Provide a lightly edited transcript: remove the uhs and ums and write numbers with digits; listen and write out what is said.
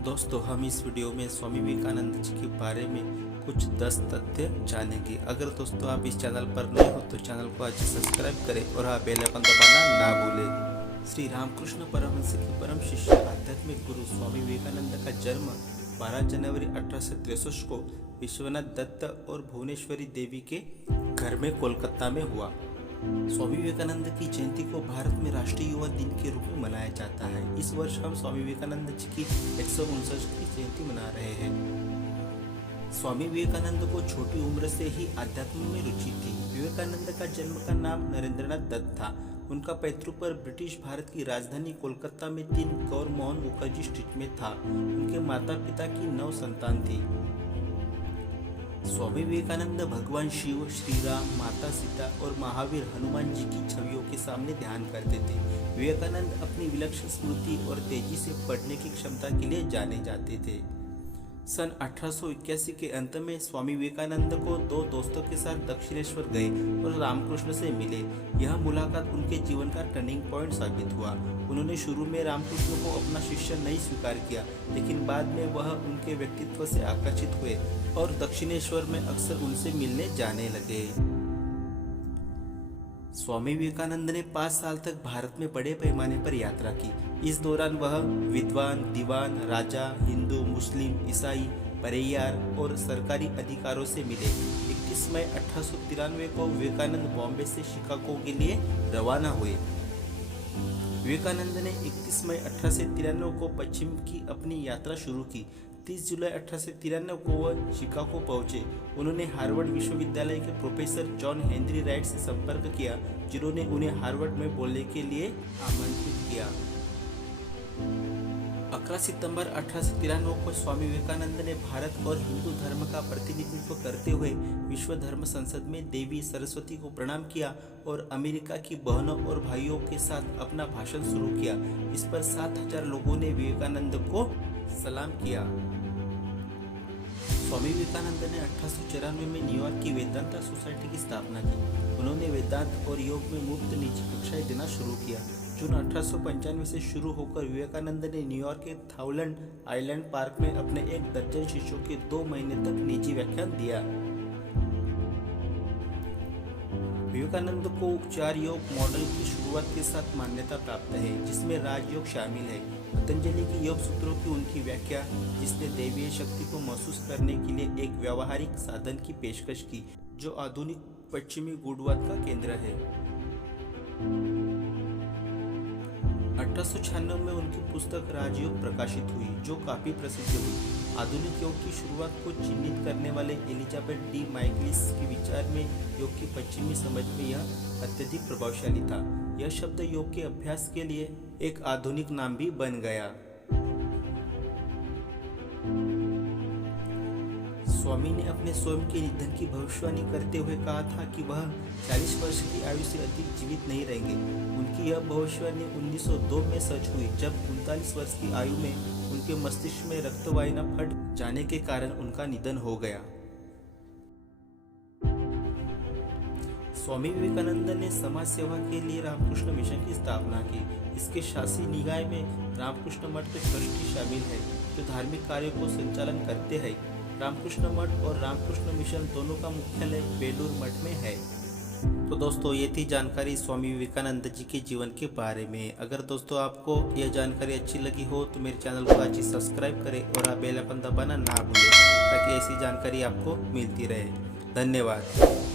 दोस्तों, हम इस वीडियो में स्वामी विवेकानंद जी के बारे में कुछ 10 तथ्य जानेंगे। अगर दोस्तों आप इस चैनल पर नए हो तो चैनल को आज सब्सक्राइब करें और हाँ, बेल आइकन दबाना ना भूलें। श्री रामकृष्ण परमहंस के परम शिष्य आध्यात्मिक गुरु स्वामी विवेकानंद का जन्म 12 जनवरी 1863 को विश्वनाथ दत्त और भुवनेश्वरी देवी के घर में कोलकाता में हुआ। स्वामी विवेकानंद की जयंती को भारत में राष्ट्रीय युवा दिन के रूप में मनाया जाता है। इस वर्ष हम स्वामी विवेकानंद जी की 159वीं जयंती मना रहे हैं। स्वामी विवेकानंद को छोटी उम्र से ही अध्यात्म में रुचि थी। विवेकानंद का जन्म का नाम नरेंद्रनाथ दत्त था। उनका पैतृक पर ब्रिटिश भारत की राजधानी कोलकाता में 3 गौर मोहन मुखर्जी स्ट्रीट में था। उनके माता पिता की 9 संतान थी। स्वामी विवेकानंद भगवान शिव, श्री राम, माता सीता और महावीर हनुमान जी की छवियों के सामने ध्यान करते थे। विवेकानंद अपनी विलक्षण स्मृति और तेजी से पढ़ने की क्षमता के लिए जाने जाते थे। सन 1881 के अंत में स्वामी विवेकानंद को 2 दोस्तों के साथ दक्षिणेश्वर गए और रामकृष्ण से मिले। यह मुलाकात उनके जीवन का टर्निंग पॉइंट साबित हुआ। उन्होंने शुरू में रामकृष्ण को अपना शिष्य नहीं स्वीकार किया, लेकिन बाद में वह उनके व्यक्तित्व से आकर्षित हुए और दक्षिणेश्वर में अक्सर उनसे मिलने जाने लगे। स्वामी विवेकानंद ने 5 साल तक भारत में बड़े पैमाने पर यात्रा की। इस दौरान वह विद्वान, दीवान, राजा, हिंदू, मुस्लिम, ईसाई, परैयार और सरकारी अधिकारों से मिले। 21 मई 1893 को विवेकानंद बॉम्बे से शिकागो के लिए रवाना हुए। विवेकानंद ने 31 मई 1893 को पश्चिम की अपनी यात्रा शुरू की। 30 जुलाई 1893 को वह शिकागो पहुंचे। उन्होंने हार्वर्ड विश्वविद्यालय के प्रोफेसर जॉन हेनरी राइट से संपर्क किया, जिन्होंने उन्हें हार्वर्ड में बोलने के लिए आमंत्रित किया। 11 सितंबर 1893 को स्वामी विवेकानंद ने भारत और हिंदू धर्म का प्रतिनिधित्व करते हुए विश्व धर्म संसद में देवी सरस्वती को प्रणाम किया और अमेरिका की बहनों और भाइयों के साथ अपना भाषण शुरू किया। इस पर 7000 लोगों ने विवेकानंद को सलाम किया। स्वामी विवेकानंद ने 1894 में न्यूयॉर्क की वेदांता सोसाइटी की स्थापना की। उन्होंने वेदांत और योग में मुफ्त निजी कक्षाएं देना शुरू किया। जून 1895 से शुरू होकर विवेकानंद ने न्यूयॉर्क के थाउलैंड आइलैंड पार्क में अपने 1 दर्जन शिष्यों के 2 महीने तक निजी व्याख्यान दिया। विवेकानंद को उपचार योग मॉडल की शुरुआत के साथ मान्यता प्राप्त है, जिसमें राजयोग शामिल है। पतंजलि की योग सूत्रों की उनकी व्याख्या, जिसने दैवीय शक्ति को महसूस करने के लिए एक व्यावहारिक साधन की पेशकश की, जो आधुनिक पश्चिमी गूढ़वाद का केंद्र है। 1896 में उनकी पुस्तक राजयोग प्रकाशित हुई, जो काफी प्रसिद्ध हुई। आधुनिक योग की शुरुआत को चिन्हित करने वाले एलिजाबेथ डी माइकलिस के विचार में योग की पश्चिमी समझ में यह अत्यधिक प्रभावशाली था। यह शब्द योग के अभ्यास के लिए एक आधुनिक नाम भी बन गया। स्वामी ने अपने स्वयं के निधन की भविष्यवाणी करते हुए कहा था कि वह 40 वर्ष की आयु से अधिक जीवित नहीं रहेंगे। उनकी यह भविष्यवाणी 1902 में सच हुई, जब 39 वर्ष की आयु में उनके मस्तिष्क में रक्तवाहिनी फट जाने के कारण उनका निधन हो गया। स्वामी विवेकानंद ने समाज सेवा के लिए रामकृष्ण मिशन की स्थापना की। इसके शासी निकाय में रामकृष्ण मठ के ट्रस्टी शामिल है, जो धार्मिक कार्यों को संचालन करते हैं। रामकृष्ण मठ और रामकृष्ण मिशन दोनों का मुख्यालय बेलूर मठ में है। तो दोस्तों, ये थी जानकारी स्वामी विवेकानंद जी के जीवन के बारे में। अगर दोस्तों आपको यह जानकारी अच्छी लगी हो तो मेरे चैनल को आज ही सब्सक्राइब करें और बेल आइकन दबाना ना भूलें, ताकि ऐसी जानकारी आपको मिलती रहे। धन्यवाद।